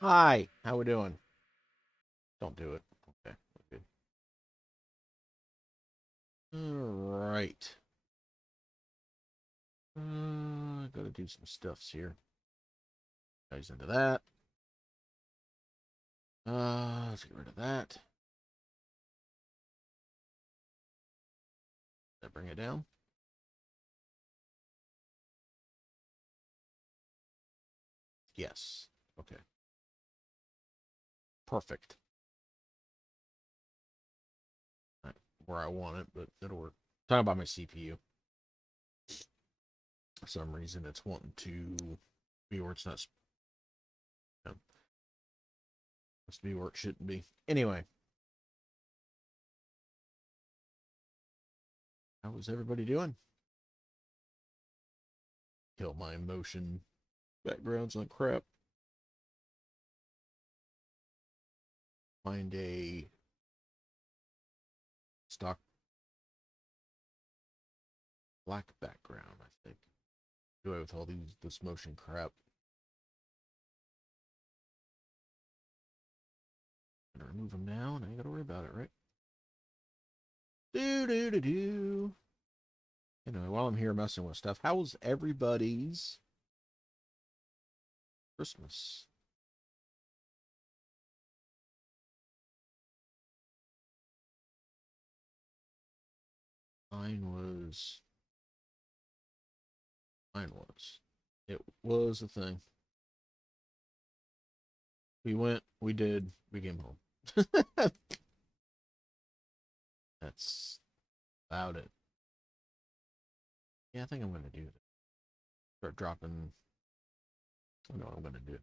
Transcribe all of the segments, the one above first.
Hi, how we doing? Don't do it. Okay, we're good. All right. Gotta do some stuffs here. Goes into that. Let's get rid of that. That bring it down. Yes. Okay. Perfect. Not where I want it, but it'll work. Talking about my CPU. For some reason, it's wanting to be where it's not supposed to be where it shouldn't be. Anyway, how was everybody doing? Kill my motion backgrounds on crap. Find a stock black background, I think. Do it with all this motion crap. I'm gonna remove them now, and I ain't gotta worry about it, right? Do do do do. Anyway, while I'm here messing with stuff, how's everybody's Christmas? Mine was. Mine was. It was a thing. We went, we did, we came home. That's about it. Yeah, I think I'm gonna do it. Start dropping. I know what I'm gonna do.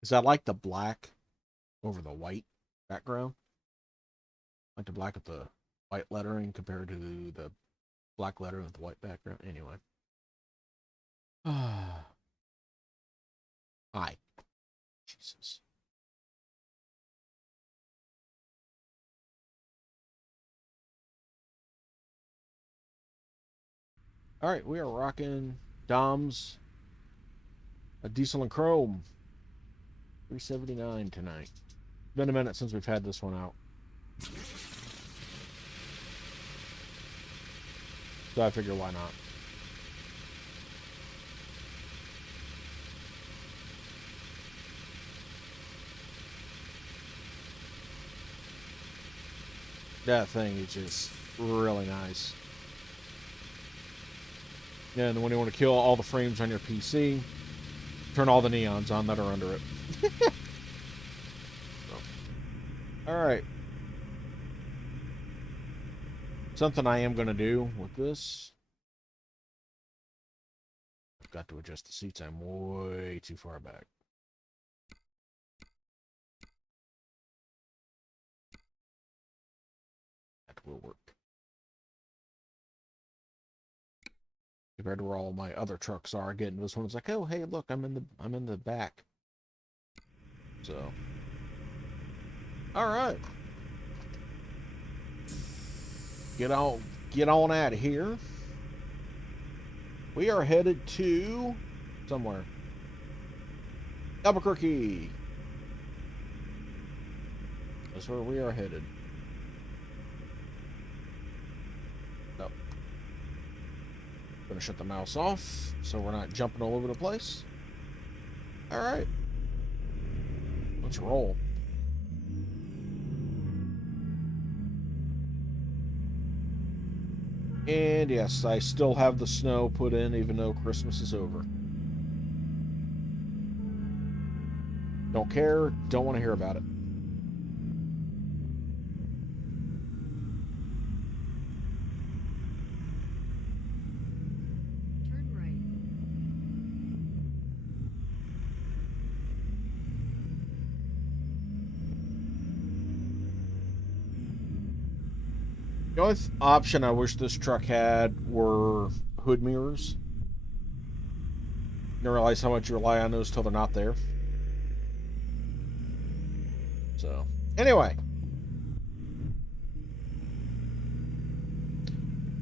Because I like the black over the white background. I like the black with the white lettering compared to the black lettering with the white background. Anyway. Hi. Jesus. All right, we are rocking Dom's a Diesel and Chrome 379 tonight. Been a minute since we've had this one out. So I figure why not. That thing is just really nice. Yeah, and then when you want to kill all the frames on your PC, turn all the neons on that are under it. All right. Something I am going to do with this. I've got to adjust the seats. I'm way too far back. That will work. Compared to where all my other trucks are, getting this one's like, oh hey, look, I'm in the back. So, all right, get on out of here. We are headed to somewhere. Albuquerque. That's where we are headed. Nope. Gonna shut the mouse off so we're not jumping all over the place. All right, let's roll. And yes, I still have the snow put in even though Christmas is over. Don't care, don't want to hear about it. Turn right. The only option I wish this truck had were hood mirrors. Didn't realize how much you rely on those till they're not there. So, anyway.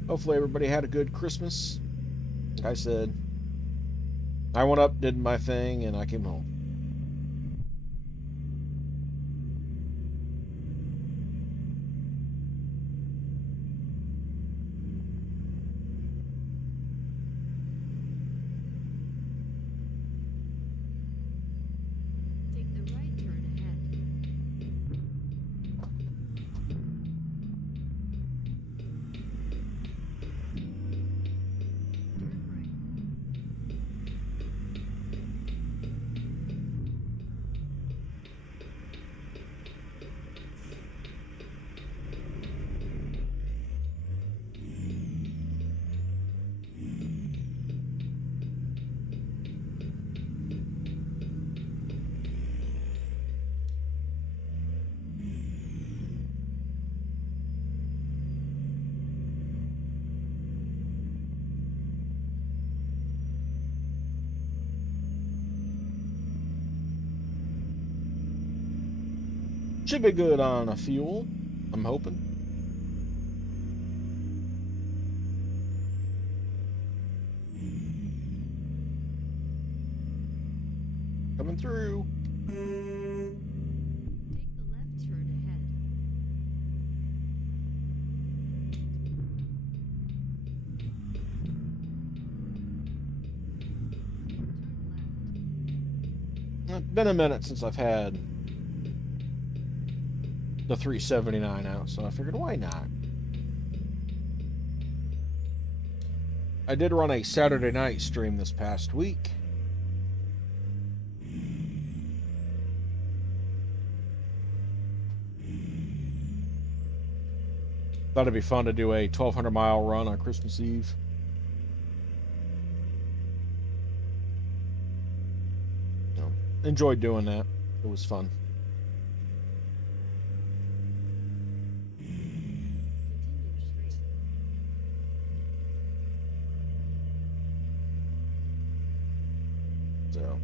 Hopefully everybody had a good Christmas. Like I said, I went up, did my thing, and I came home. Should be good on a fuel, I'm hoping. Coming through. Take the left turn ahead. Turn left. It's been a minute since I've had the 379 out, so I figured why not? I did run a Saturday night stream this past week. Thought it'd be fun to do a 1,200-mile run on Christmas Eve. So, enjoyed doing that. It was fun. Continue straight. So,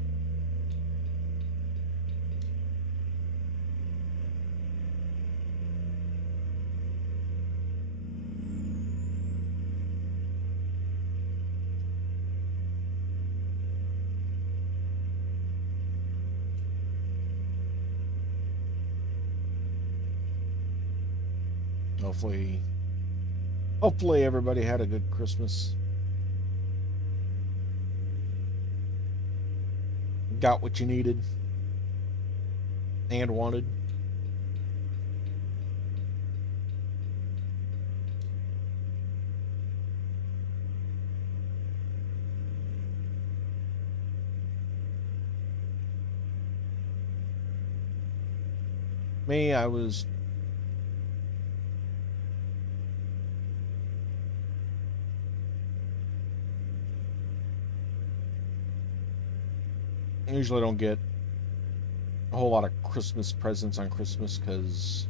hopefully everybody had a good Christmas. Got what you needed and wanted. Me, I was I usually don't get a whole lot of Christmas presents on Christmas because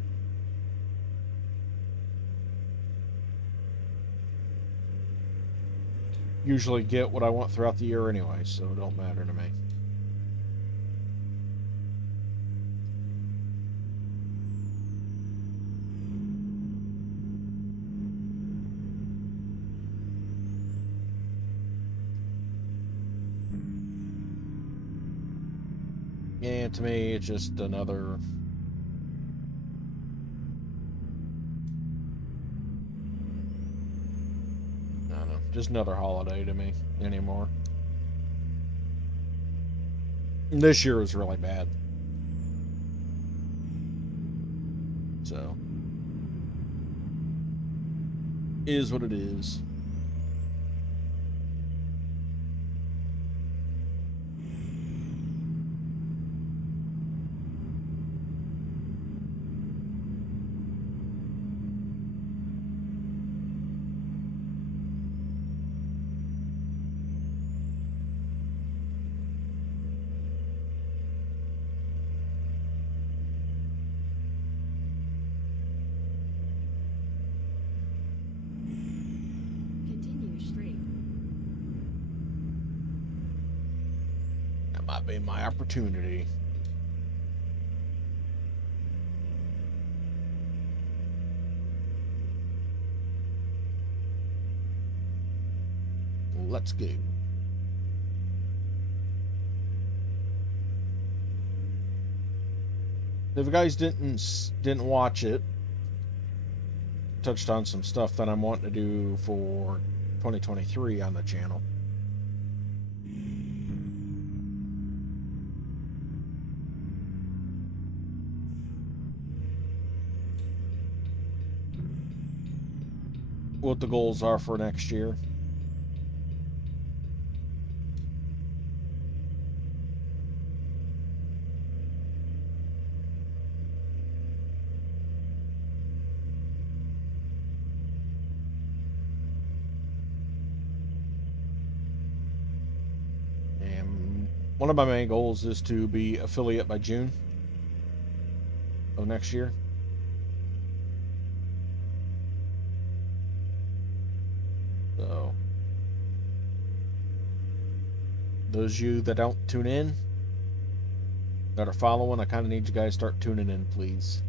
usually get what I want throughout the year anyway, so it don't matter to me. Yeah, to me, it's just another... I don't know, just another holiday to me anymore. This year was really bad. So, is what it is. Continue straight. That might be my opportunity. Let's go. If you guys didn't watch it, touched on some stuff that I'm wanting to do for 2023 on the channel. What the goals are for next year. And one of my main goals is to be affiliate by June of next year. So, those of you that don't tune in, that are following, I kind of need you guys to start tuning in, please.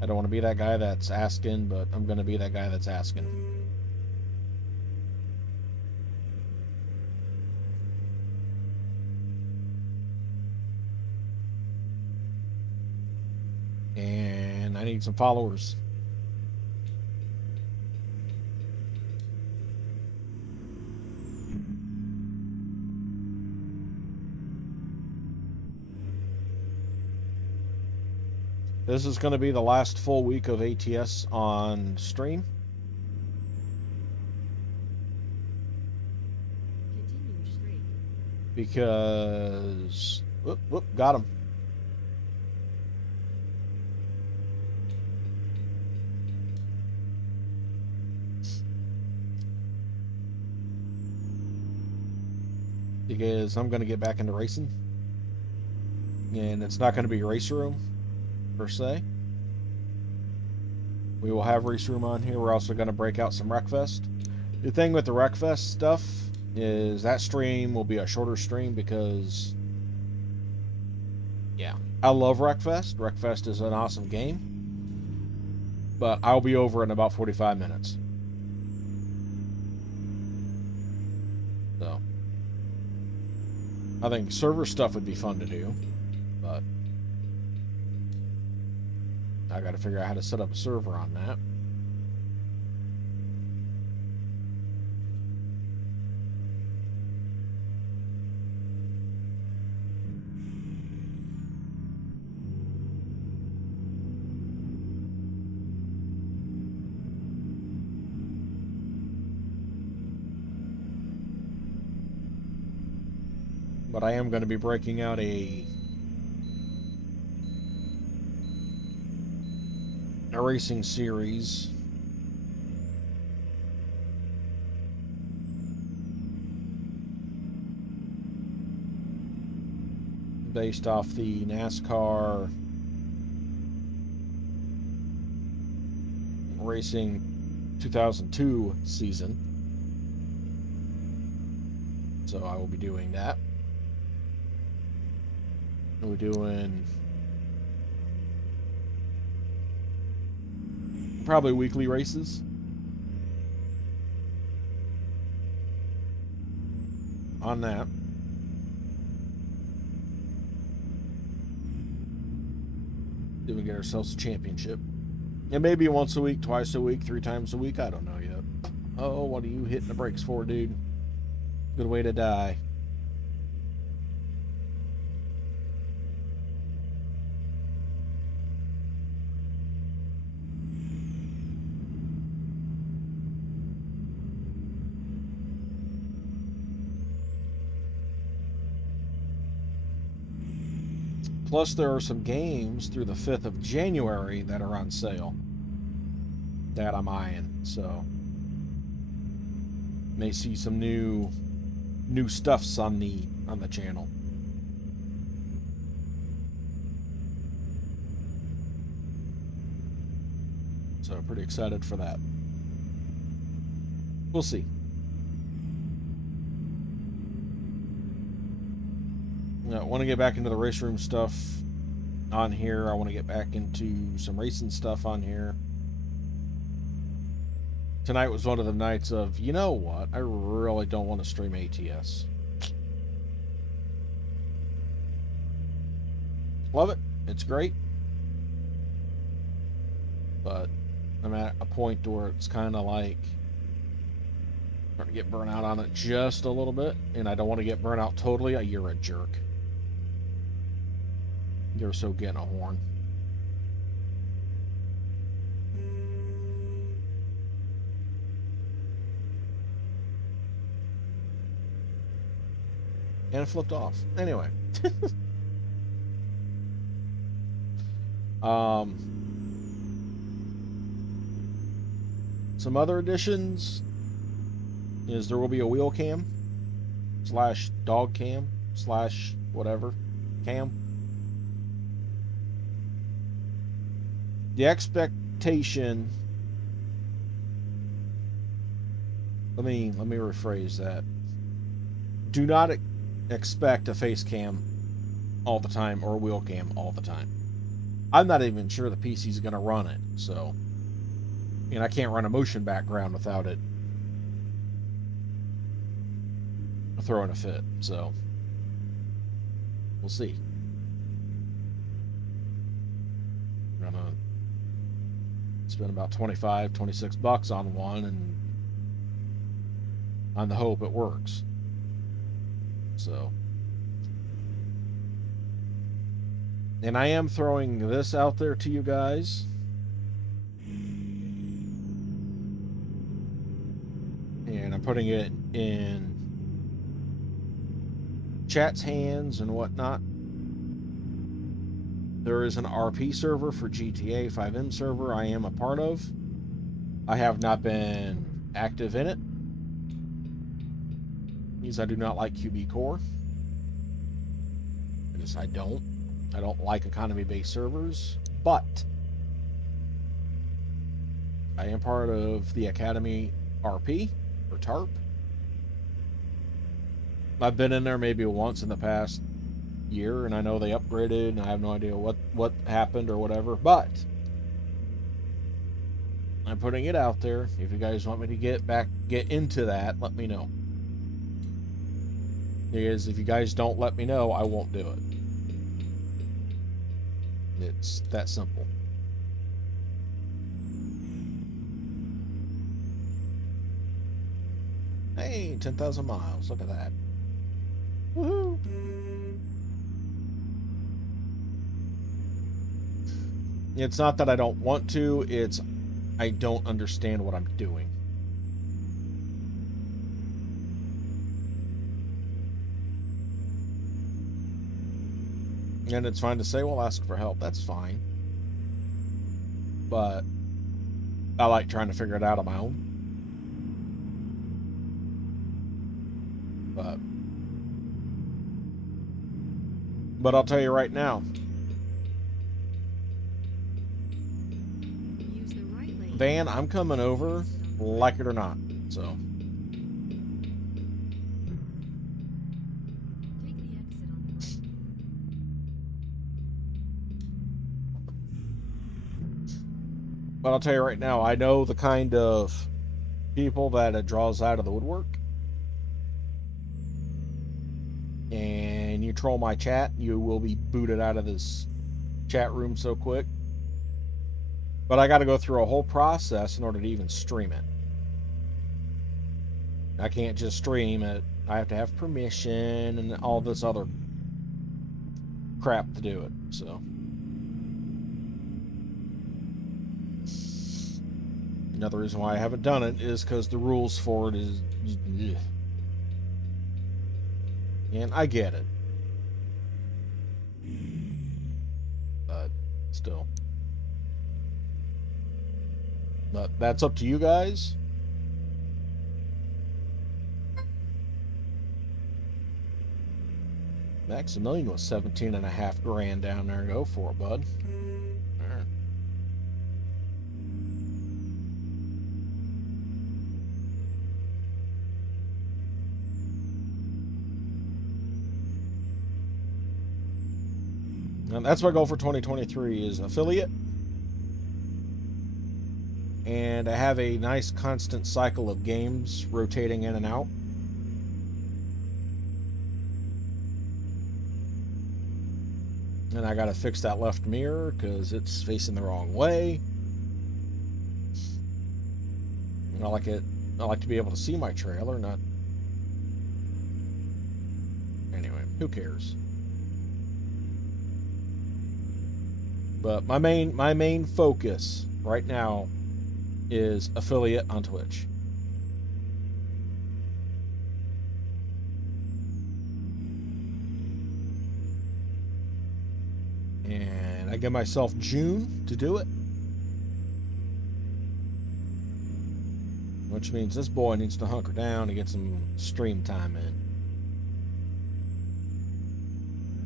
I don't want to be that guy that's asking, but I'm going to be that guy that's asking. And I need some followers. This is going to be the last full week of ATS on stream. Continue straight. Because... Whoop, got him. Because I'm going to get back into racing. And it's not going to be race room, per se. We will have race room on here. We're also going to break out some Wreckfest. The thing with the Wreckfest stuff is that stream will be a shorter stream because, yeah, I love Wreckfest. Wreckfest is an awesome game. But I'll be over in about 45 minutes. So, I think server stuff would be fun to do, but I got to figure out how to set up a server on that. But I am going to be breaking out a racing series based off the NASCAR Racing 2002 season. So I will be doing that. We're doing probably weekly races on that. Then we get ourselves a championship. And maybe once a week, twice a week, 3 times a week. I don't know yet. Oh, what are you hitting the brakes for, dude? Good way to die. Plus, there are some games through the 5th of January that are on sale that I'm eyeing. So, may see some new stuffs on the channel. So, pretty excited for that. We'll see. I want to get back into the race room stuff on here. I want to get back into some racing stuff on here. Tonight was one of the nights of, you know what? I really don't want to stream ATS. Love it. It's great. But I'm at a point where it's kind of like starting to get burnt out on it just a little bit. And I don't want to get burnt out totally. You're a jerk. You're so getting a horn. And it flipped off. Anyway. Some other additions is there will be a wheel cam / dog cam / whatever cam. The expectation, let me rephrase that. Do not expect a face cam all the time or wheel cam all the time. I'm not even sure the PC's going to run it, so. And I can't run a motion background without it throwing a fit, so. We'll see. I'm going to spend about 25, 26 bucks on one and on the hope it works. So. And I am throwing this out there to you guys. And I'm putting it in chat's hands and whatnot. There is an RP server for GTA 5M server I am a part of. I have not been active in it. Means I do not like QB Core. Because I don't like economy-based servers, but I am part of the Academy RP, or TARP. I've been in there maybe once in the past year, and I know they upgraded, and I have no idea what happened or whatever, but I'm putting it out there. If you guys want me to get into that, let me know. Because if you guys don't let me know, I won't do it. It's that simple. Hey, 10,000 miles. Look at that. Woohoo! It's not that I don't want to, it's I don't understand what I'm doing. And it's fine to say, well, ask for help. That's fine. But I like trying to figure it out on my own. But I'll tell you right now, Use the right lane. Van, I'm coming over, like it or not. So. Take the exit on the right. But I'll tell you right now, I know the kind of people that it draws out of the woodwork. And you troll my chat, you will be booted out of this chat room so quick. But I got to go through a whole process in order to even stream it. I can't just stream it. I have to have permission and all this other crap to do it. So. Another reason why I haven't done it is because the rules for it is. Ugh. And I get it. But still. But that's up to you guys. Maximilian was 17.5 grand down there. Go for it, bud. All right. And that's my goal for 2023 is affiliate. And I have a nice constant cycle of games rotating in and out. And I gotta fix that left mirror because it's facing the wrong way. And I like to be able to see my trailer, not. Anyway, who cares? But my main focus right now is affiliate on Twitch. And I give myself June to do it. Which means this boy needs to hunker down and get some stream time in.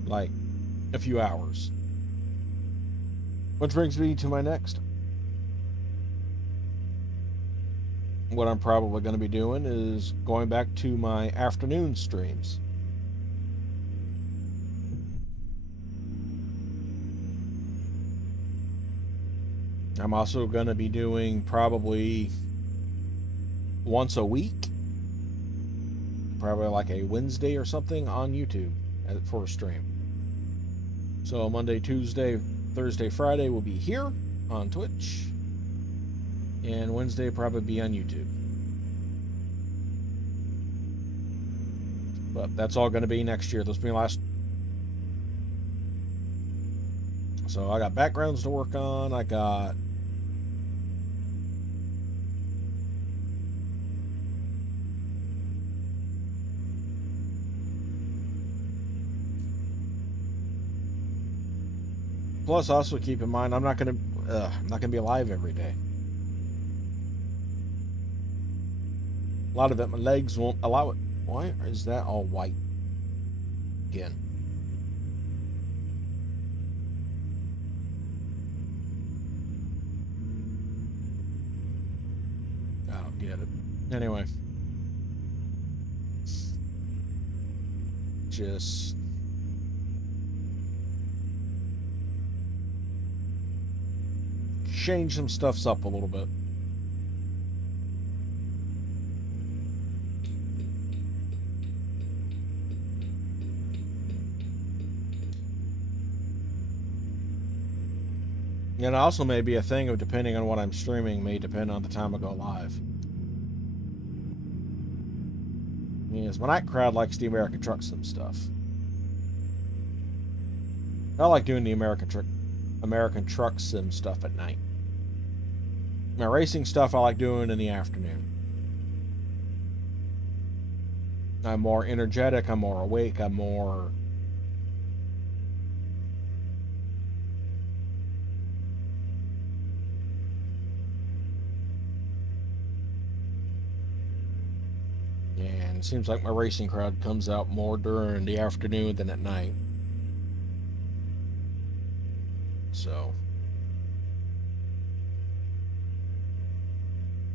Like a few hours. Which brings me to my next. What I'm probably going to be doing is going back to my afternoon streams. I'm also going to be doing probably once a week, probably like a Wednesday or something on YouTube for a stream. So Monday, Tuesday, Thursday, Friday will be here on Twitch, and Wednesday probably be on YouTube. But that's all going to be next year. This will be last. So I got backgrounds to work on. I got plus also keep in mind I'm not gonna be alive every day. A lot of it my legs won't allow it. Why is that all white again? I don't get it. Anyway, just change some stuffs up a little bit. And also may be a thing of depending on what I'm streaming may depend on the time I go live. Yes, my night crowd likes the American Truck Sim stuff. I like doing the American Truck Sim stuff at night. My racing stuff I like doing in the afternoon. I'm more energetic, I'm more awake, I'm more... And it seems like my racing crowd comes out more during the afternoon than at night. So...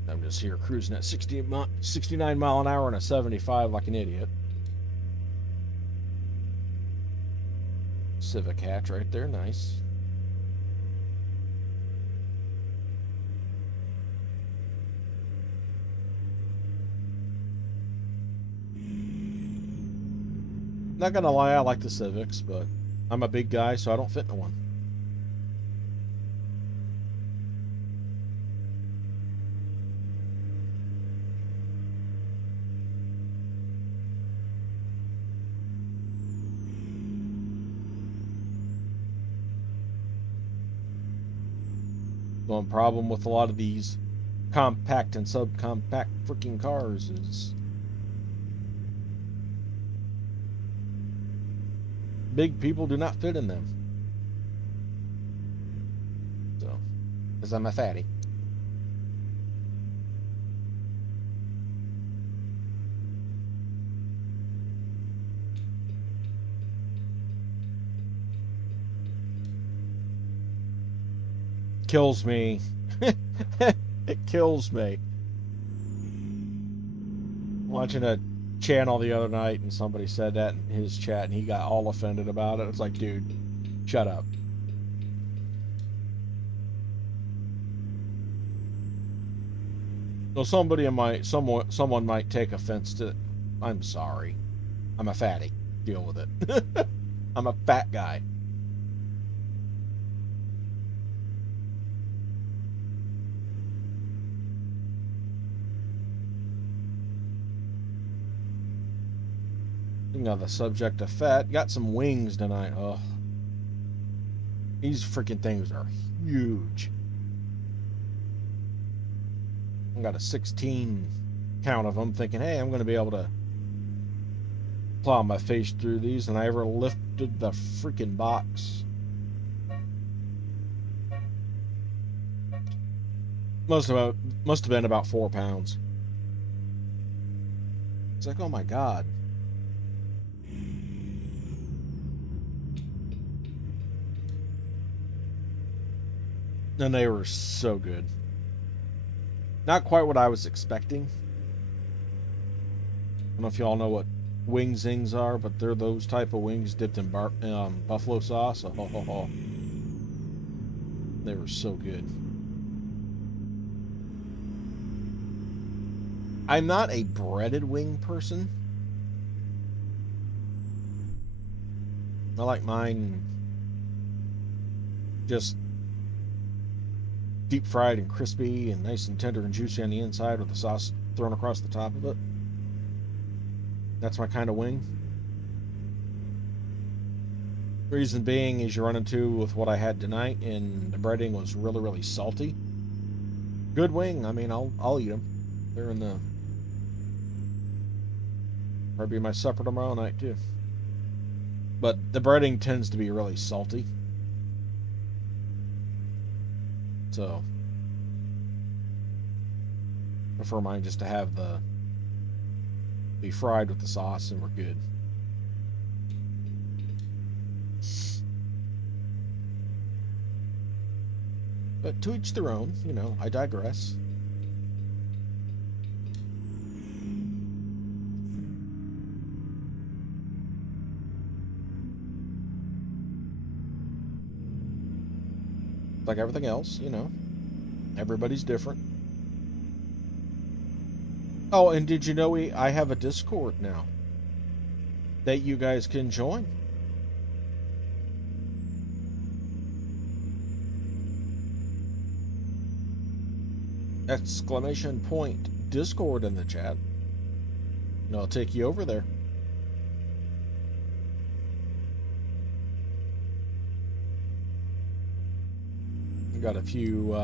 I'm just here cruising at 69 mile an hour and a 75 like an idiot. Civic hatch right there, nice. Not gonna lie, I like the Civics, but I'm a big guy, so I don't fit in one. One problem with a lot of these compact and subcompact freaking cars is big people do not fit in them. So, because I'm a fatty. Kills me. It kills me. Watching a channel the other night and somebody said that in his chat and he got all offended about it. It's like, dude, shut up. So someone might take offense to it. I'm sorry. I'm a fatty. Deal with it. I'm a fat guy. On the subject of fat, got some wings tonight. Oh, these freaking things are huge. I got a 16 count of them, thinking, hey, I'm going to be able to plow my face through these, and I ever lifted the freaking box. Must have been about 4 pounds. It's like, oh my god. And they were so good. Not quite what I was expecting. I don't know if y'all know what wing zings are, but they're those type of wings dipped in buffalo sauce. Oh, ho, ho, ho. They were so good. I'm not a breaded wing person. I like mine just deep fried and crispy and nice and tender and juicy on the inside with the sauce thrown across the top of it. That's my kind of wing. Reason being is you run into with what I had tonight, and the breading was really, really salty. Good wing. I mean, I'll eat them. They're in the probably my supper tomorrow night too. But the breading tends to be really salty. So I prefer mine just to have the be fried with the sauce and we're good. But to each their own, you know, I digress. Like everything else, you know, everybody's different. Oh, and did you know I have a Discord now that you guys can join? Exclamation point Discord in the chat. And I'll take you over there. We got a few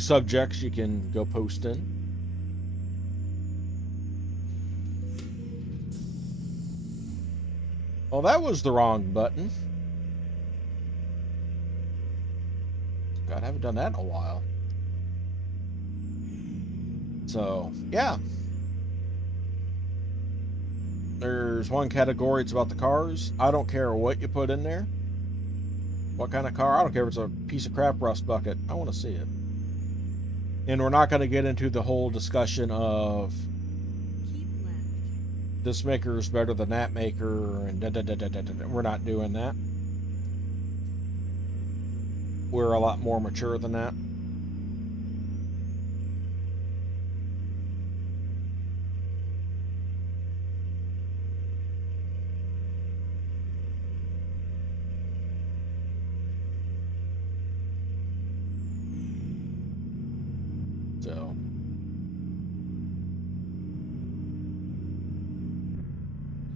subjects you can go post in. Well, that was the wrong button. God, I haven't done that in a while. So, yeah. There's one category, it's about the cars. I don't care what you put in there. What kind of car? I don't care if it's a piece of crap rust bucket. I want to see it. And we're not going to get into the whole discussion of Keep left. this maker is better than that maker and da. We're not doing that. We're a lot more mature than that. So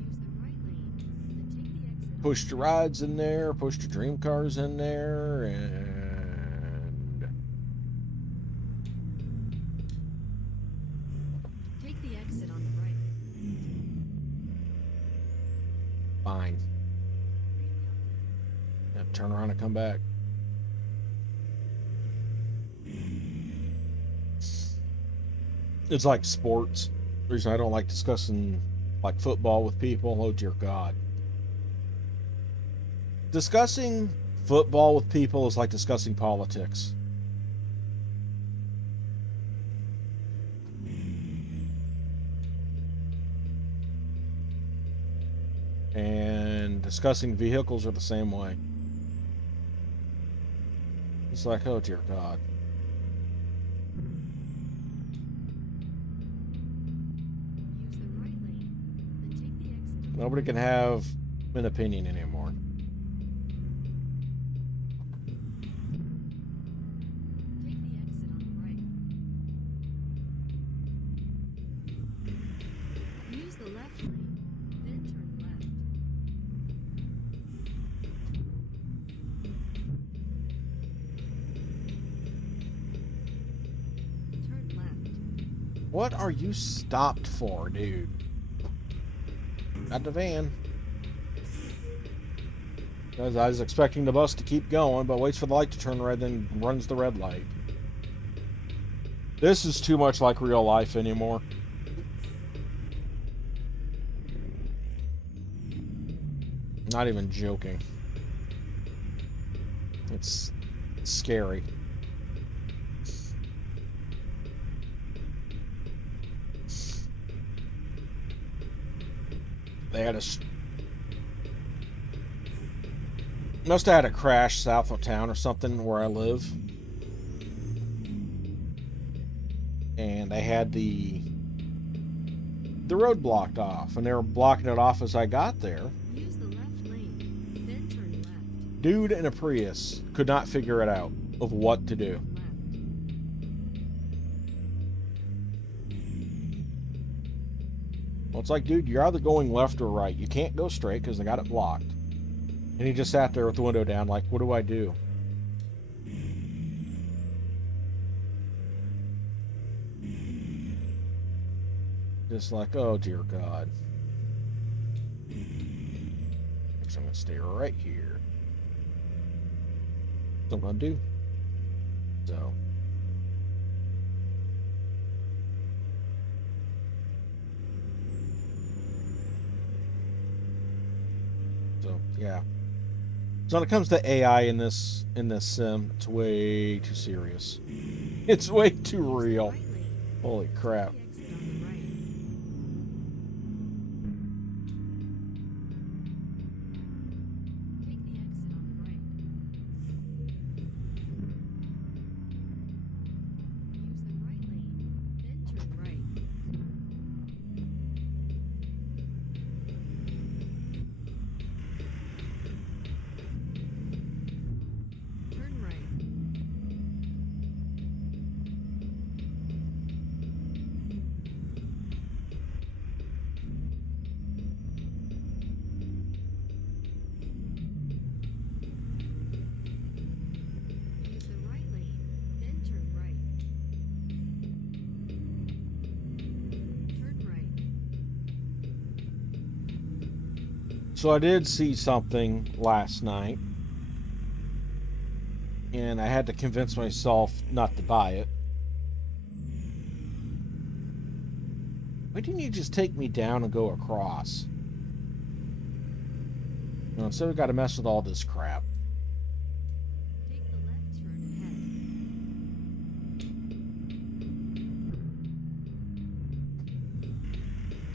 Use the right lane, then take the exit. push to rides in there, push to dream cars in there, and Take the exit on the right. fine. Have to turn around and come back. It's like sports. The reason I don't like discussing like football with people, oh dear God. Discussing football with people is like discussing politics. And discussing vehicles are the same way. It's like, oh dear God. Use the right lane, then take the exit. Nobody can have an opinion anymore. Take the exit on the right. Use the left lane, then turn left. Turn left. What are you stopped for, dude? Got the van. Because I was expecting the bus to keep going, but waits for the light to turn red, then runs the red light. This is too much like real life anymore. Not even joking. It's scary. They had must have had a crash south of town or something where I live. they had the road blocked off, and they were blocking it off as I got there. Use the left lane, then turn left. Dude in a Prius could not figure it out of what to do. Left. Well, it's like, dude, you're either going left or right. You can't go straight because they got it blocked. And he just sat there with the window down like, what do I do? Just like, oh, dear God. So I'm going to stay right here. That's what I'm going to do. So, yeah. So when it comes to AI in this sim, it's way too serious. It's way too Use the real. right lane, Holy crap. the exit on the right. Take the exit on the right. Use the right lane, then turn right. Turn right. Use the right lane, then turn right. Turn right. So I did see something last night, and I had to convince myself not to buy it. Why didn't you just take me down and go across? You know, instead we got to mess with all this crap. Take the left turn ahead.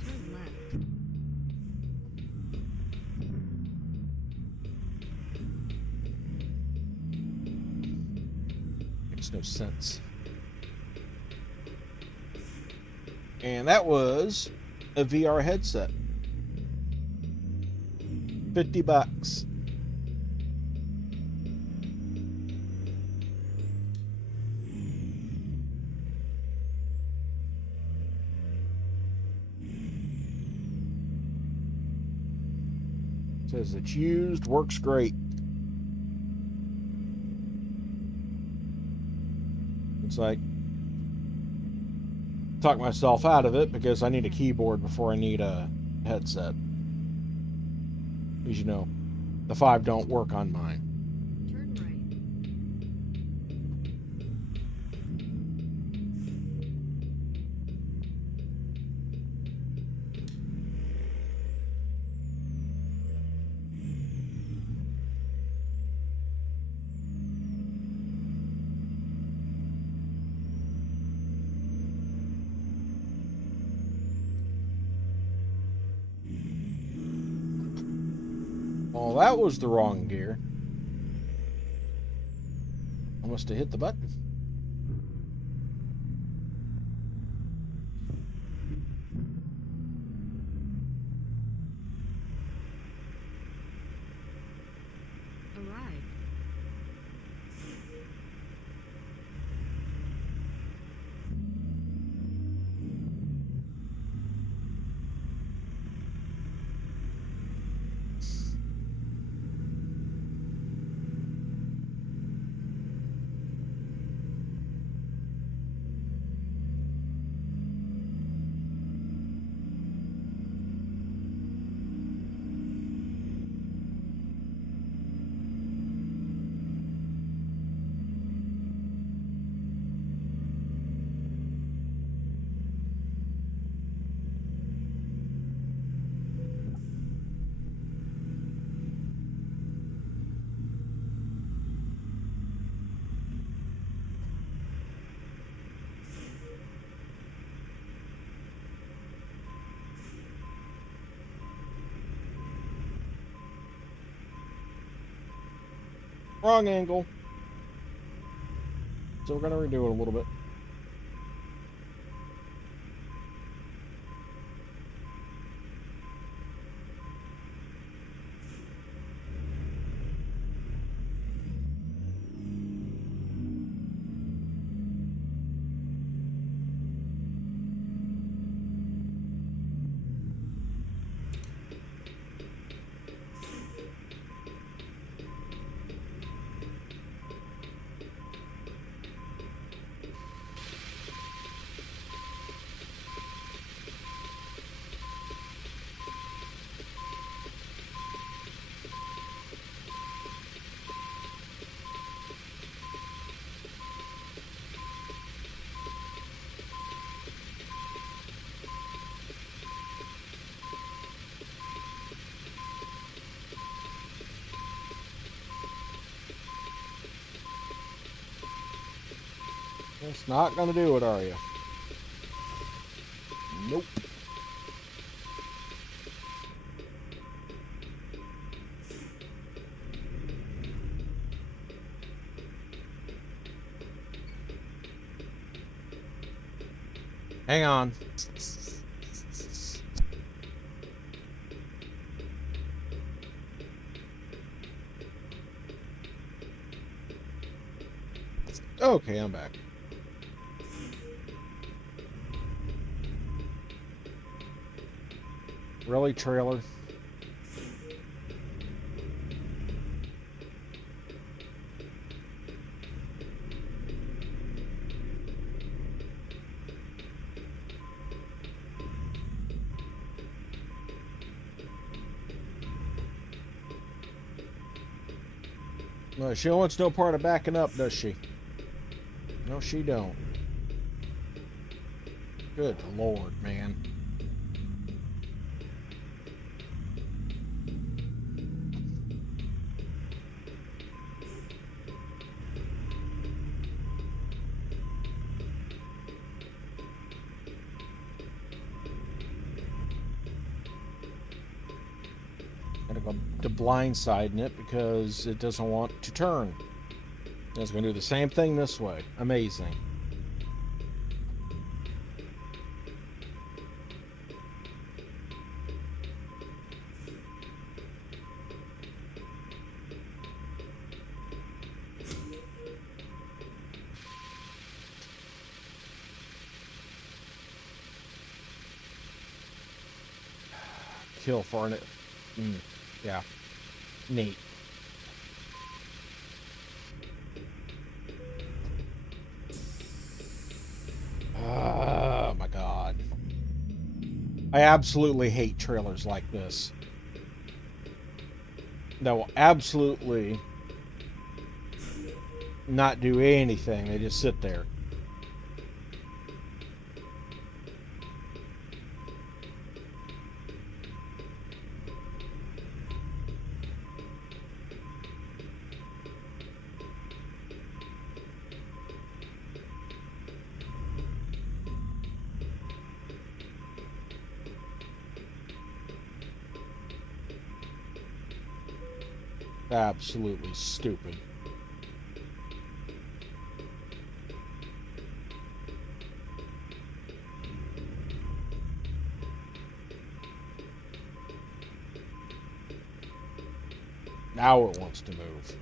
Turn left. Makes no sense. And that was a VR headset. $50. Says it's used, works great. It's like, talk myself out of it because I need a keyboard before I need a headset. As you know, the 5 don't work on mine. Turn right. Well, that was the wrong gear. I must have hit the button. Arrived. Wrong angle. So we're going to redo it a little bit. It's not gonna do it, are you? Nope. Hang on. Okay, I'm back. Really, trailer? No, she wants no part of backing up, does she? No, she don't. Good Lord, man. Gotta go to blindsiding it because it doesn't want to turn. It's gonna do the same thing this way. Amazing. Kill for it. Yeah. Neat. Oh my god. I absolutely hate trailers like this. That will absolutely not do anything. They just sit there. Absolutely stupid. Now it wants to move.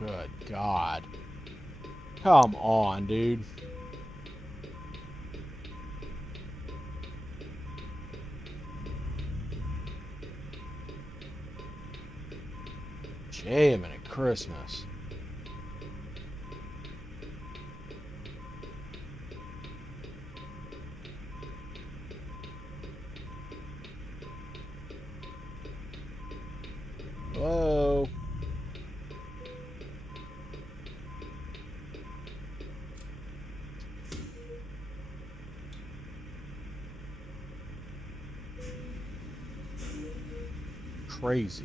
Good God. Come on, dude. Jiminy Christmas. Whoa. Crazy.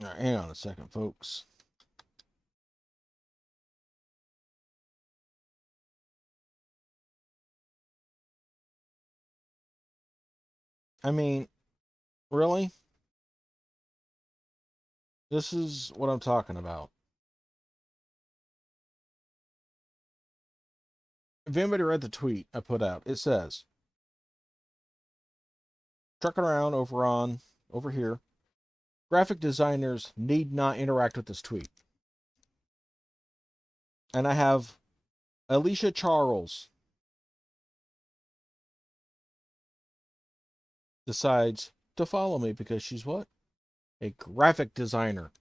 All right, hang on a second, folks. I mean, really? This is what I'm talking about. If anybody read the tweet I put out, it says, trucking around over here. Graphic designers need not interact with this tweet. And I have Alicia Charles decides to follow me because she's what? A graphic designer.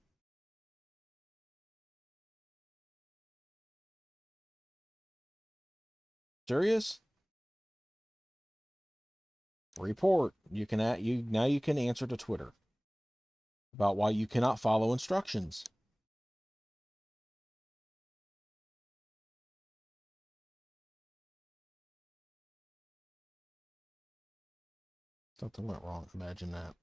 Serious? Report. You can now you can answer to Twitter about why you cannot follow instructions. Something went wrong. Imagine that.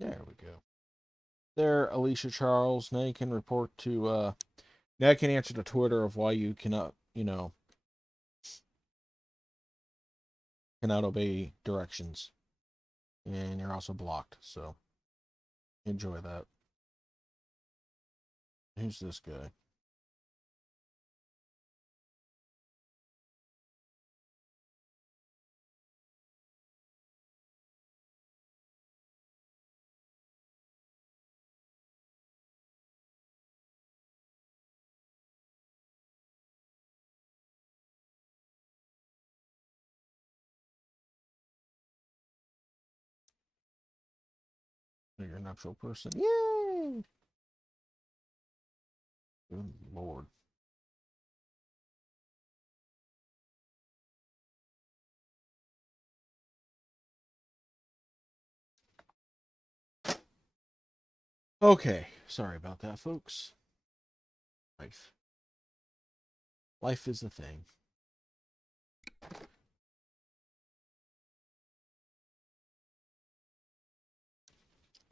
There we go. There, Alicia Charles. Now you can report to now you can answer to Twitter of why you cannot, cannot obey directions. And you're also blocked, so enjoy that. Who's this guy? You're an actual person. Yay! Good Lord. Okay, sorry about that, folks. Life. Life is a thing.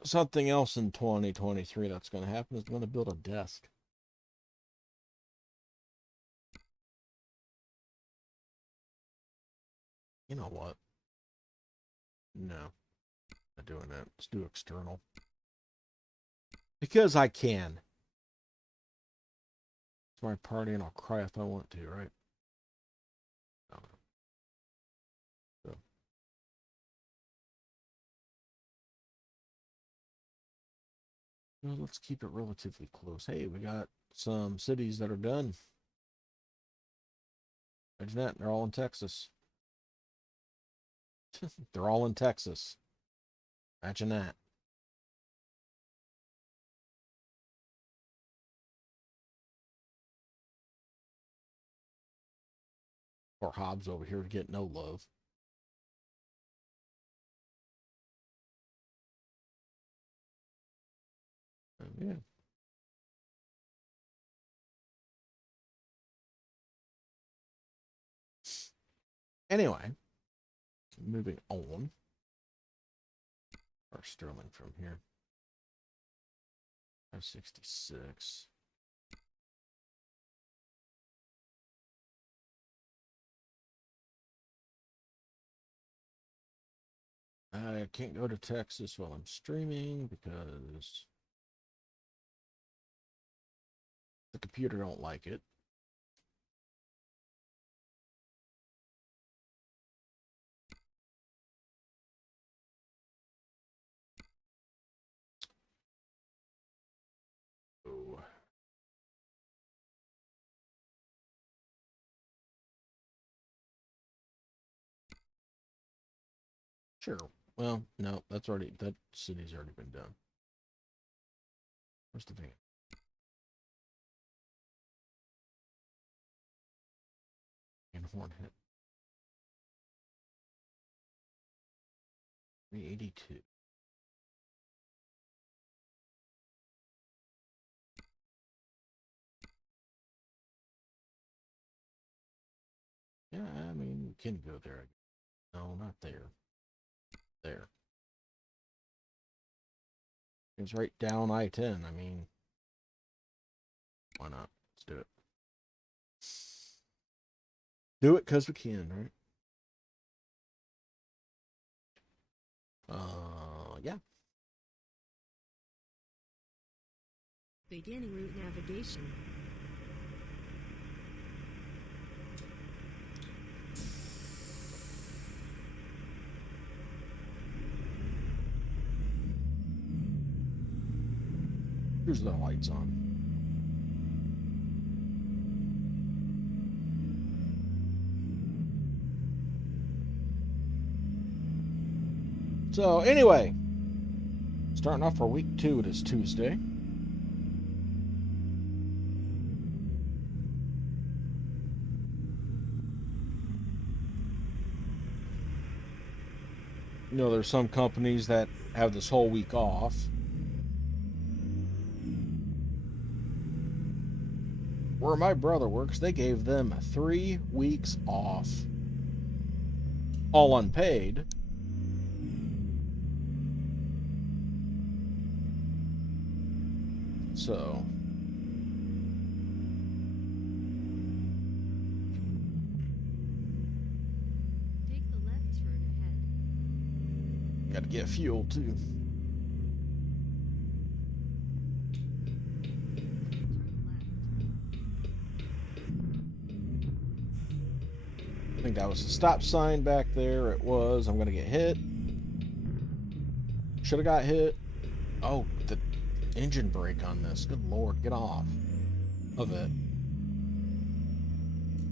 Something else in 2023 that's going to happen is I'm going to build a desk. You know what? No, not doing that. Let's do external. Because I can. It's my party and I'll cry if I want to, right? I don't know. So, well, let's keep it relatively close. Hey, we got some cities that are done. Imagine that. They're all in Texas. They're all in Texas. Imagine that. Or Hobbs over here to get no love. Yeah. Anyway, moving on. Or Sterling from here. 566. I can't go to Texas while I'm streaming because the computer don't like it. Oh. Sure. Well, no, that city's already been done. Where's the van? And Hornhead. 382. Yeah, I mean, you can go there. No, not there. There. It's right down I-10. I mean, why not? Let's do it. Do it because we can, right? Yeah. Beginning route navigation. Here's the lights on. So anyway, starting off for week 2, it is Tuesday. You know, there's some companies that have this whole week off. Where my brother works, they gave them 3 weeks off, all unpaid. So Take the left turn ahead. got to get fuel too. Turn left. I think that was the stop sign back there. It was. I'm gonna get hit. Should have got hit. Oh, the engine brake on this. Good lord, get off of it.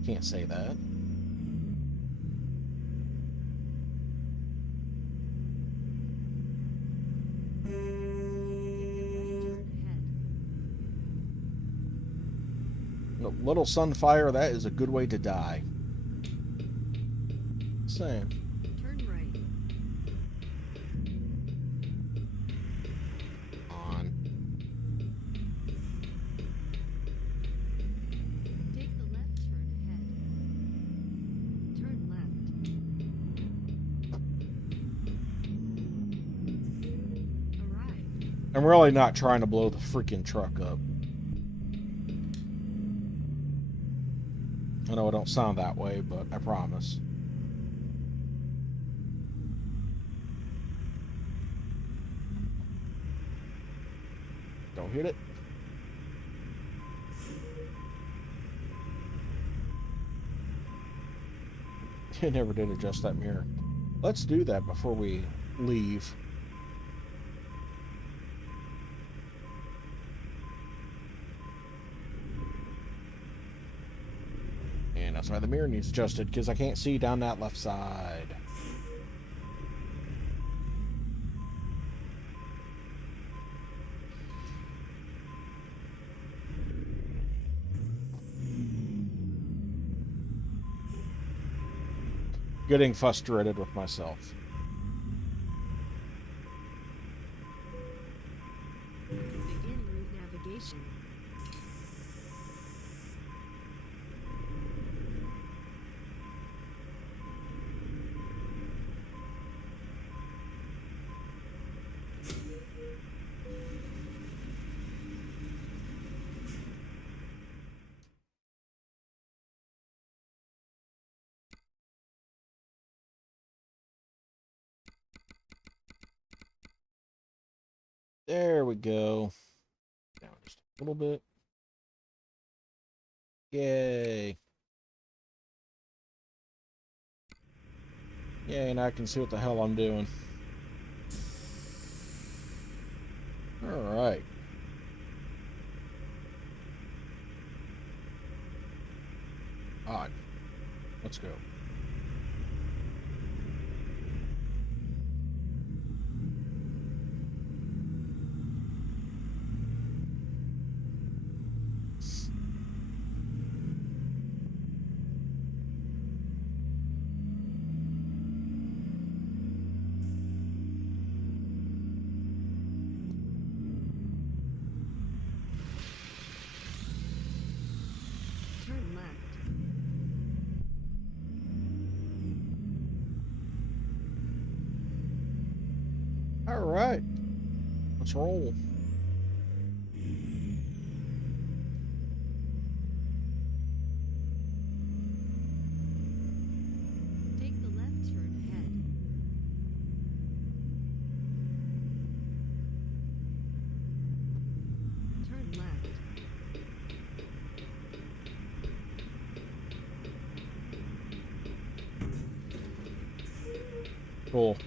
Can't say that. Take the right turn ahead. Little Sunfire, that is a good way to die. Same. Turn right. On. Take the left turn ahead. Turn left. Arrived. I'm really not trying to blow the freaking truck up. I know it don't sound that way, but I promise. Don't hit it. I never did adjust that mirror. Let's do that before we leave. And that's why the mirror needs adjusted, because I can't see down that left side. Getting frustrated with myself. Begin route navigation. There we go. Down just a little bit. Yay. Yay, now I can see what the hell I'm doing. Alright. Odd. Let's go. Turn left. Alright. Let's roll. Take the left turn ahead. Turn left. Cool.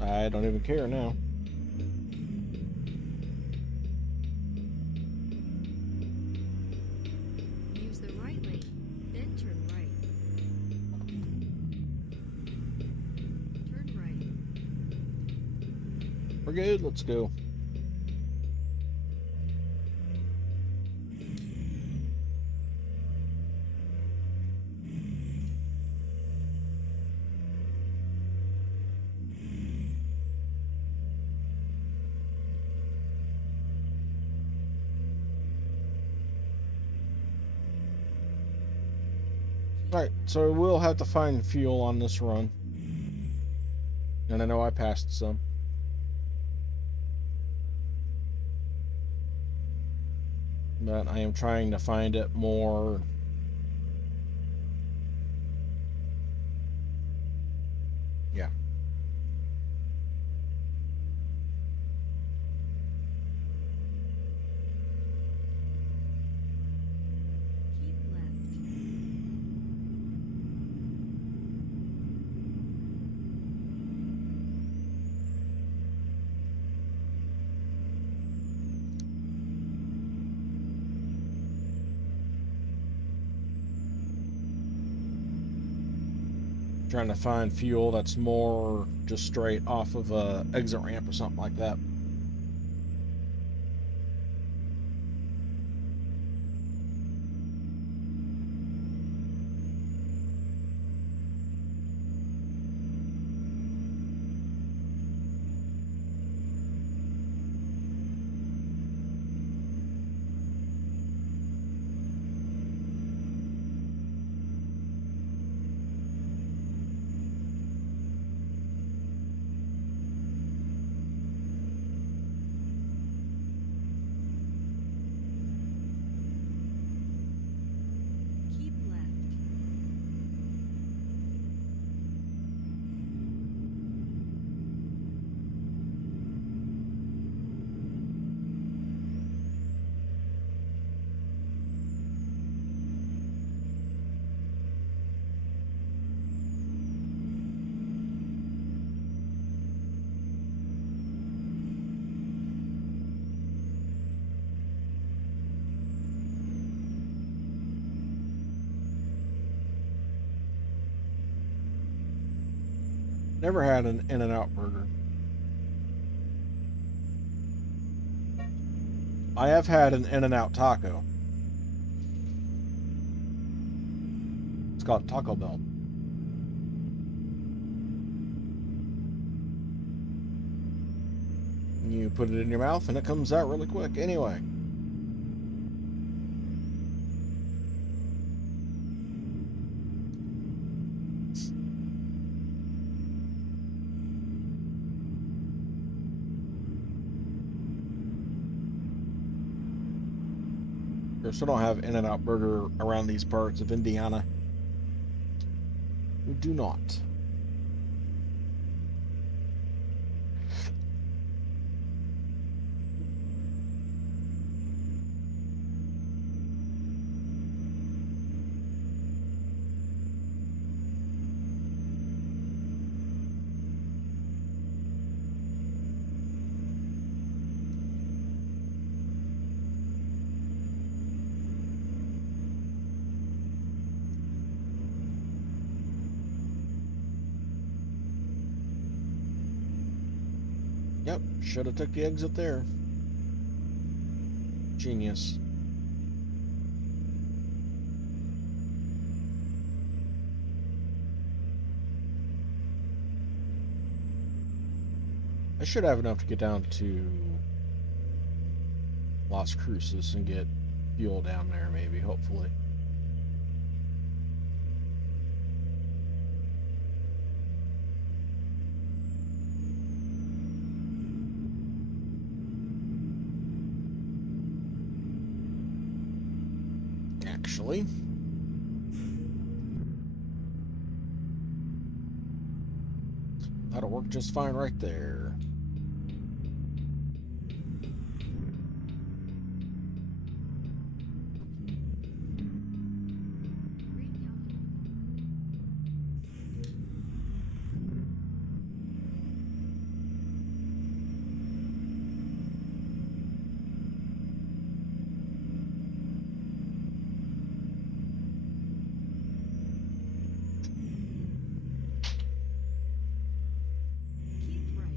I don't even care now. Use the right lane, then turn right. Turn right. We're good. Let's go. Keep Alright, left. so we'll have to find fuel on this run. And I know I passed some. But I am trying to find it more. Yeah. Keep left. Trying to find fuel that's more just straight off of a exit ramp or something like that. Keep left. Never had an In-N-Out burger. I have had an In-N-Out taco. It's called Taco Bell. You put it in your mouth and it comes out really quick. Anyway. We still don't have In-N-Out burger around these parts of Indiana. We do not. Yep, should have took the exit there. Genius. I should have enough to get down to Las Cruces and get fuel down there, maybe, hopefully. actually. That'll work just fine right there. Keep right.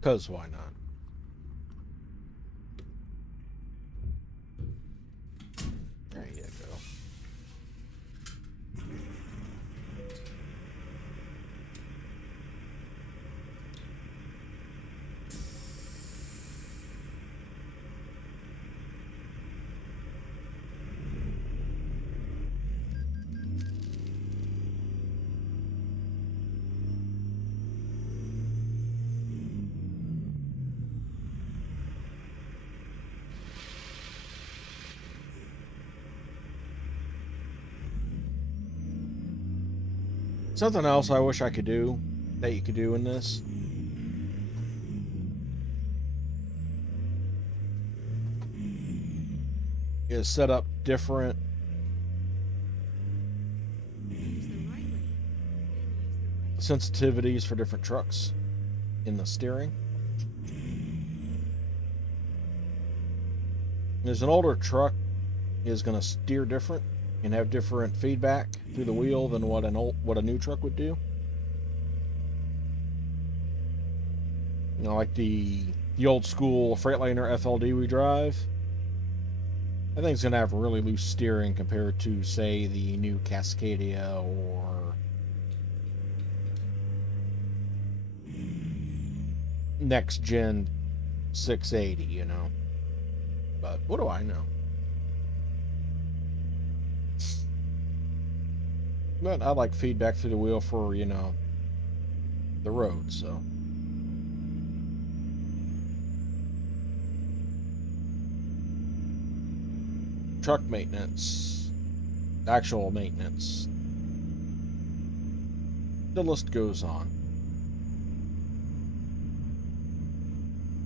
Because why not? There you go. Something else I wish I could do, that you could do in this, is set up different Use the right lane. Then use the right. sensitivities for different trucks in the steering. As an older truck is going to steer different and have different feedback through the wheel than what a new truck would do. You know, like the old school Freightliner FLD we drive. I think it's going to have really loose steering compared to, say, the new Cascadia or next gen 680, you know. But what do I know? But I like feedback through the wheel for, you know, the road, so. Truck maintenance, actual maintenance. The list goes on.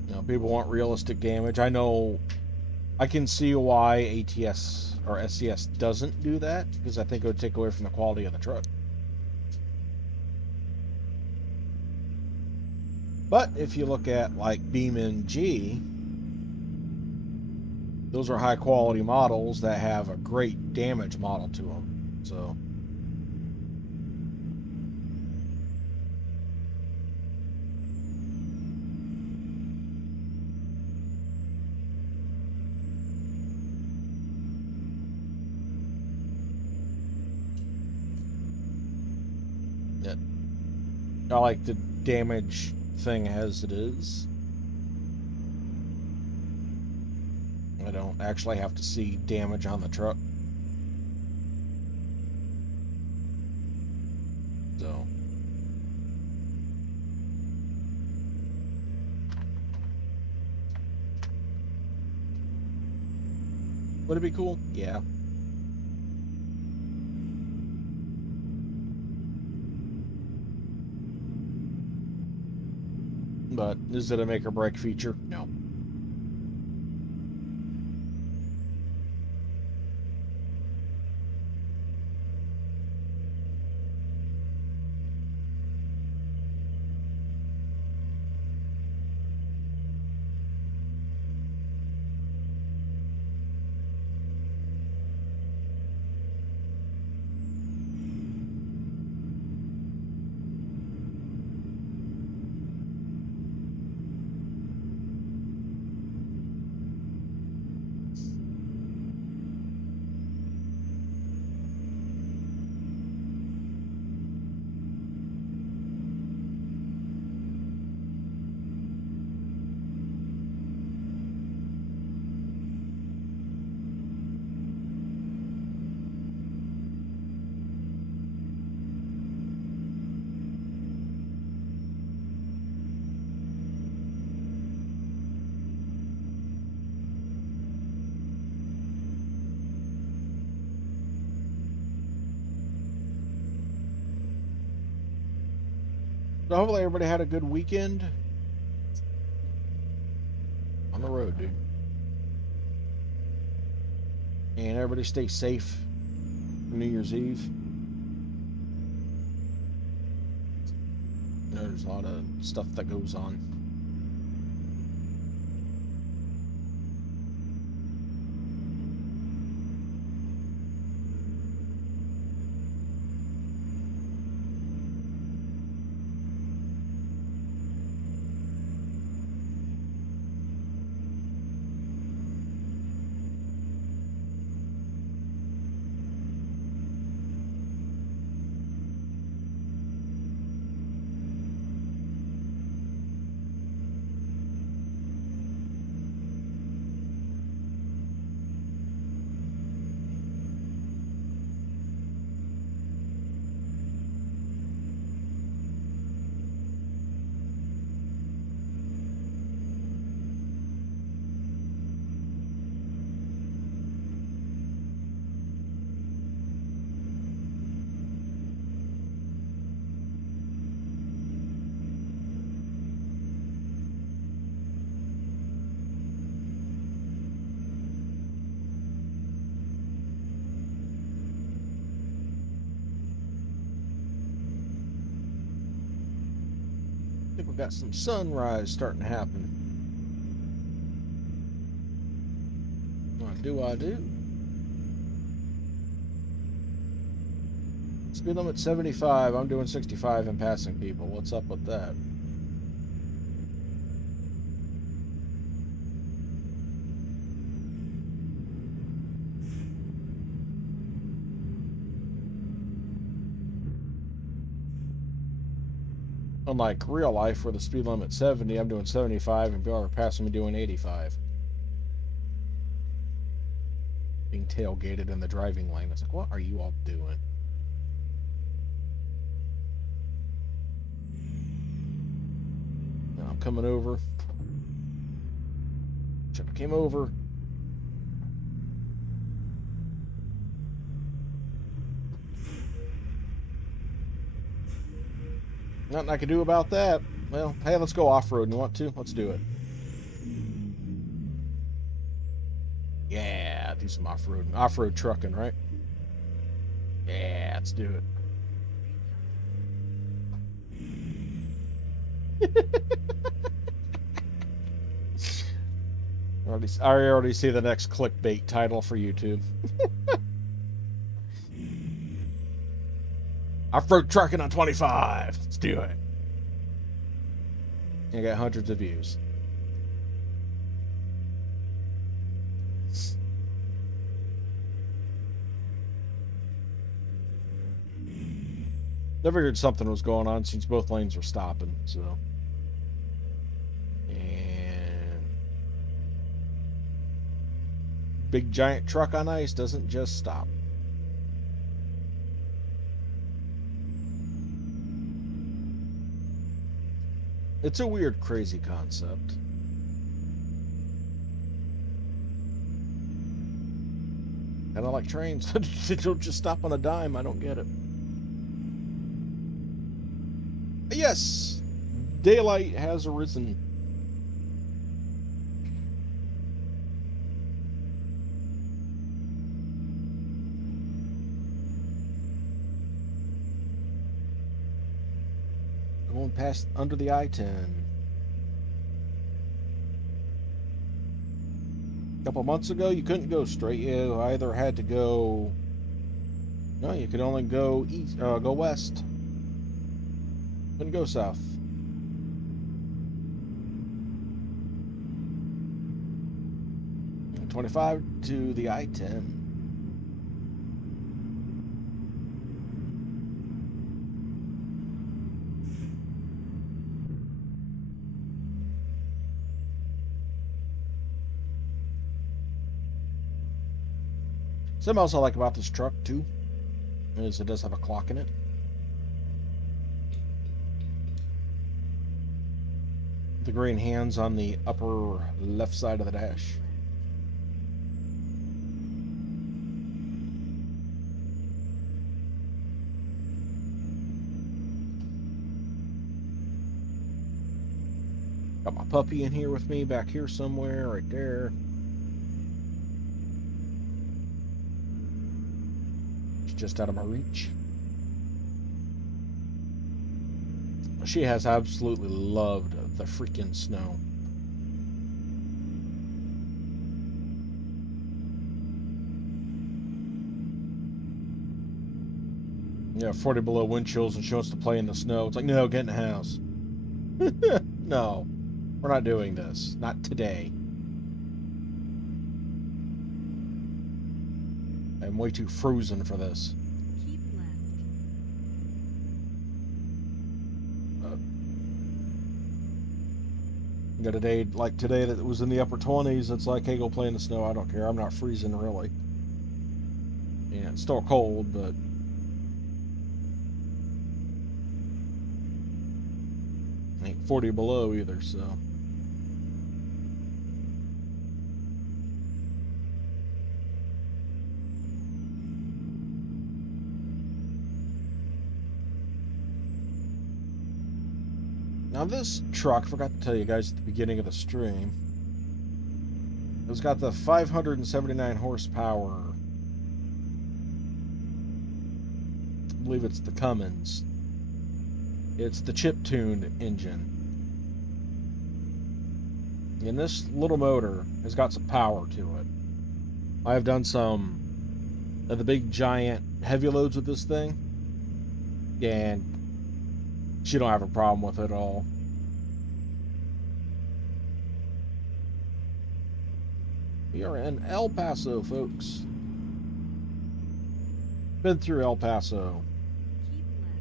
You know, people want realistic damage. I know, I can see why ATS or SCS doesn't do that, because I think it would take away from the quality of the truck. But if you look at like Beam G, those are high quality models that have a great damage model to them. So yeah, I like the damage thing as it is. I don't actually have to see damage on the truck. So would it be cool? Yeah. But is it a make or break feature? No. So hopefully everybody had a good weekend on the road, dude. And everybody stay safe for New Year's Eve. There's a lot of stuff that goes on. I think we got some sunrise starting to happen. I do. Speed limit 75. I'm doing 65 and passing people. What's up with that? Unlike real life where the speed limit's 70, I'm doing 75 and people are passing me doing 85. Being tailgated in the driving lane. It's like, what are you all doing? Now I'm coming over. Should have came over. Nothing I can do about that. Well, hey, let's go off-road. You want to? Let's do it. Yeah, do some off-road. Off-road trucking, right? Yeah, let's do it. I already see the next clickbait title for YouTube. Off-road trucking on 25. Let's do it. And I got hundreds of views. I figured something was going on since both lanes were stopping, so. And big giant truck on ice doesn't just stop. It's a weird, crazy concept. Kind of like trains. They don't just stop on a dime. I don't get it. Yes! Daylight has arisen. Going past under the I-10. A couple months ago, you couldn't go straight. You either had to go. No, you could only go east, go west. Couldn't go south. And 25 to the I-10. Something else I like about this truck too is it does have a clock in it. The green hands on the upper left side of the dash. Got my puppy in here with me, back here somewhere, right there. She's just out of my reach. She has absolutely loved the freaking snow. Yeah, 40 below wind chills and she wants to play in the snow. It's like, no, get in the house. No, we're not doing this. Not today. I'm way too frozen for this. Keep left. You got a day like today that was in the upper 20s. It's like, hey, go play in the snow. I don't care. I'm not freezing really. Yeah, it's still cold, but ain't 40 below either, so. Now this truck, forgot to tell you guys at the beginning of the stream, it's got the 579 horsepower. I believe it's the Cummins. It's the chip-tuned engine. And this little motor has got some power to it. I've done some of the big giant heavy loads with this thing, and she don't have a problem with it at all. We are in El Paso, folks. Been through El Paso. Keep left.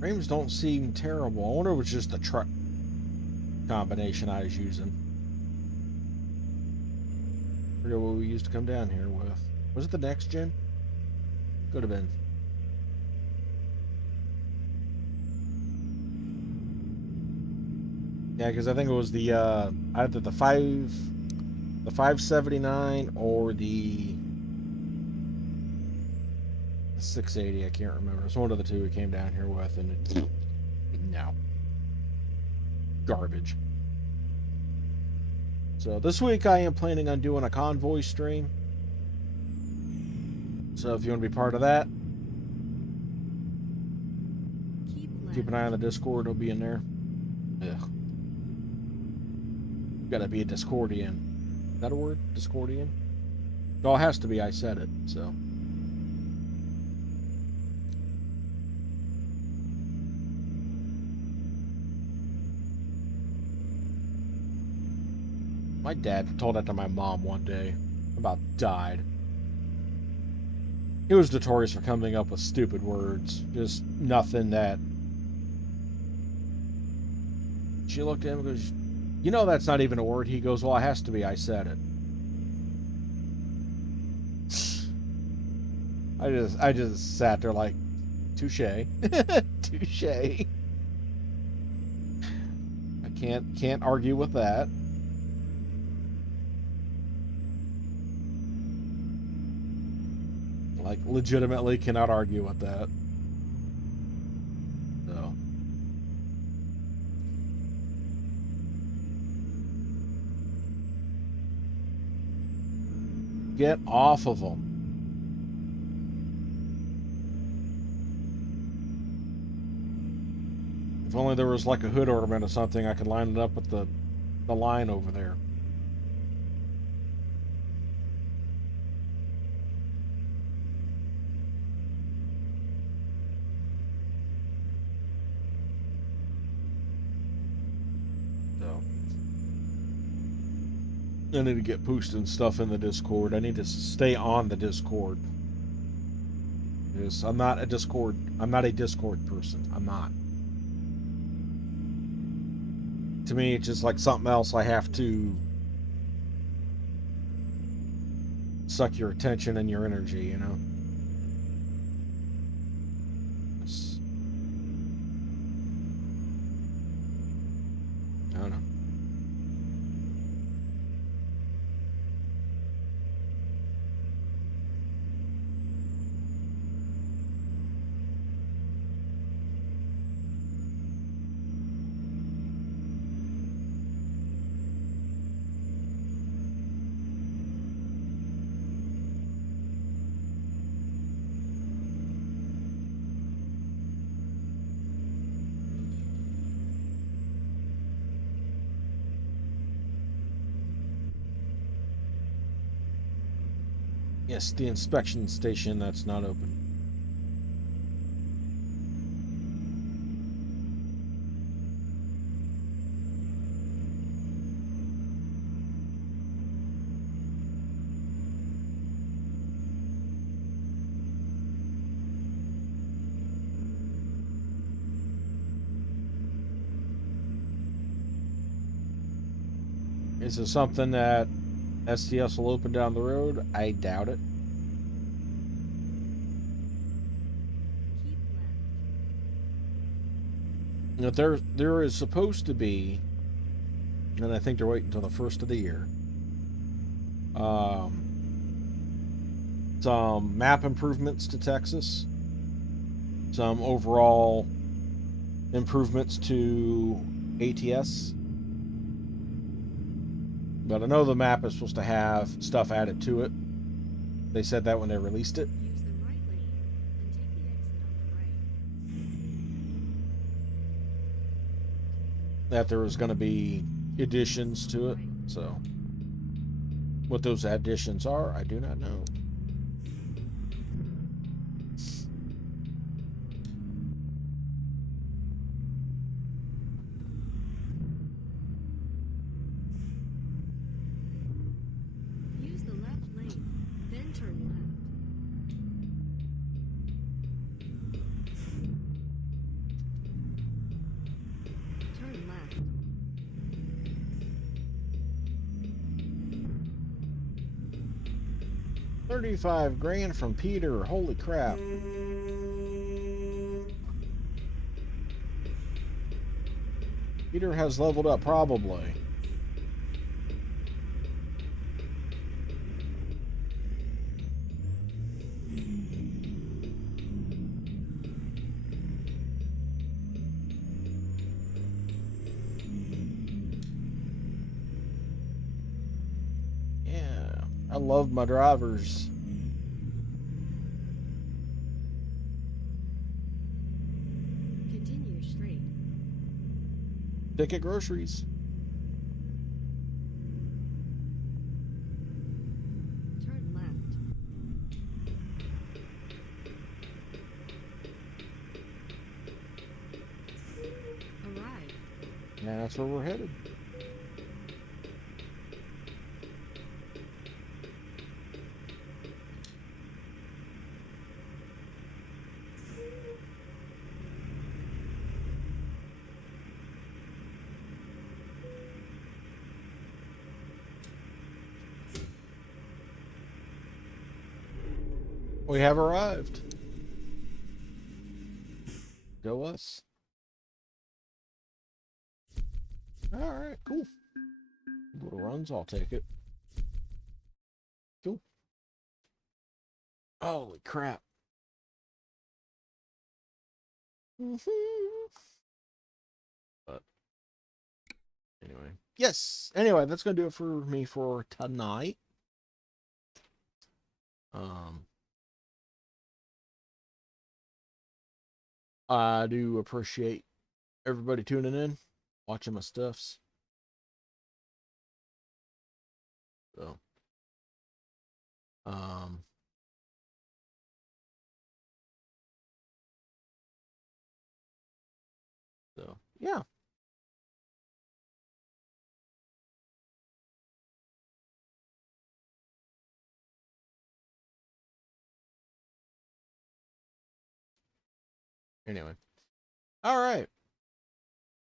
Frames don't seem terrible. I wonder if it was just the truck combination I was using. I forget what we used to come down here with. Was it the next gen? Could have been. Yeah, because I think it was the either the 579 or the 680. I can't remember. It's one of the two we came down here with, and it, no, garbage. So this week I am planning on doing a convoy stream. So if you want to be part of that, Keep left. keep an eye on the Discord. It'll be in there. Ugh. Gotta be a Discordian. Is that a word? Discordian? Well, it has to be. I said it, so. My dad told that to my mom one day. About died. He was notorious for coming up with stupid words. Just nothing that. She looked at him and goes, you know that's not even a word. He goes, well, it has to be. I said it. I just sat there like, touche. Touche. I can't argue with that. Like, legitimately cannot argue with that. So. Get off of them. If only there was like a hood ornament or something, I could line it up with the line over there. So. I need to get posting stuff in the Discord. I need to stay on the Discord. Because I'm not a Discord person. I'm not. To me, it's just like something else I have to suck your attention and your energy, you know? It's, I don't know. Yes, the inspection station that's not open. Is it something that STS will open down the road? I doubt it. Keep left. You know, there is supposed to be, and I think they're waiting until the first of the year. Um, some map improvements to Texas, some overall improvements to ATS. But I know the map is supposed to have stuff added to it. They said that when they released it. Use the right lane, then take the exit on the right. That there was going to be additions Exit on to the it. right. So, what those additions are, I do not know. Use the left lane, then turn left. Turn left. 35 grand from Peter. Holy crap. Peter has leveled up, probably. Yeah, I love my drivers. Continue straight. Pick at groceries. Turn left. Arrive. Yeah, that's where we're headed. We have arrived. Go us. Alright, cool. Little runs, I'll take it. Cool. Holy crap. But anyway. Yes. Anyway, that's gonna do it for me for tonight. Um I do appreciate everybody tuning in, watching my stuffs. So um yeah. Anyway. All right.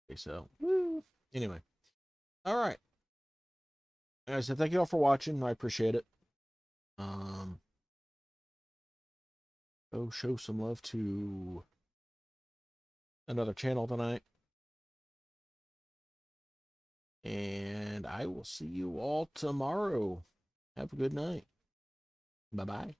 Okay, so, woo. Anyway. All right. Like I said, thank you all for watching. I appreciate it. Go show some love to another channel tonight. And I will see you all tomorrow. Have a good night. Bye-bye.